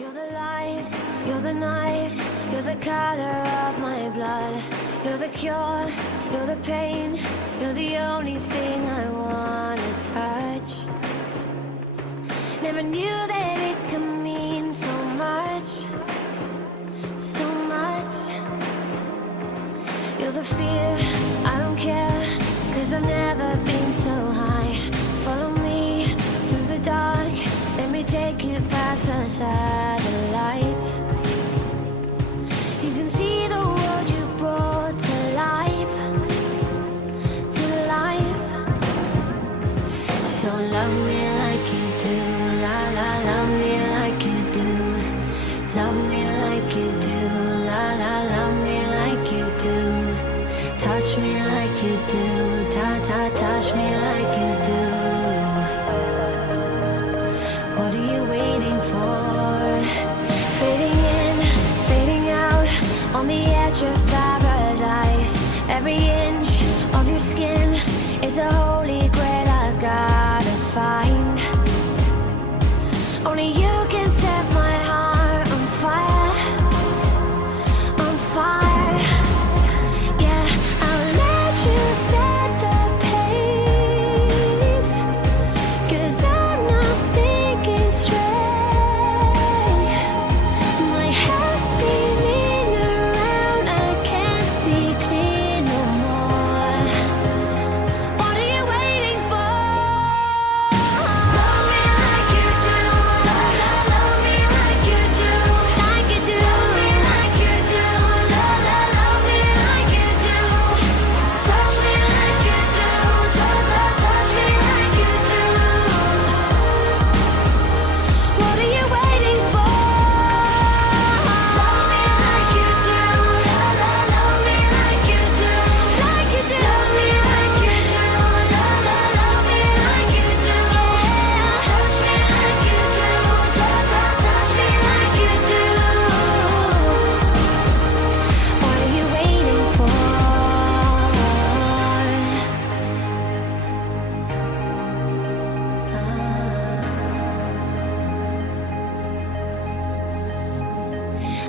You're the light, you're the night, you're the color of my blood. You're the cure, you're the pain, you're the only thing I wanna touch. Never knew that it could mean so much, so much. You're the fear, I don't care, 'cause I've never been so high. Follow me through the dark, let me take you past the satellites. You can see the world you brought to life, to life. So love me like you do, la la, love me like you do. Love me like you do, la la, love me like you do. Touch me like you do, touch me like you do. What are you waiting for? Fading in, fading out, on the edge of paradise. Every inch of your skin is a holy grail I've gotta find. Only you can set my heart on fire, on fire. Yeah, I'll let you set the pace, 'cause I'm not thinking straight. My head's spinning around, I can't see clear no more. What are you waiting for? Love me like you do, la la, love me like you do, like you do. Love me like you do, la la, love me like you do. Touch me like you do, touch me like you do. What are you waiting for? Love me like you do, la la, love me like you do, like you do. Love me like you do, la la, love me like you do. Touch me like you do, touch me like you do. What are you waiting for?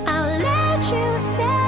I'll let you say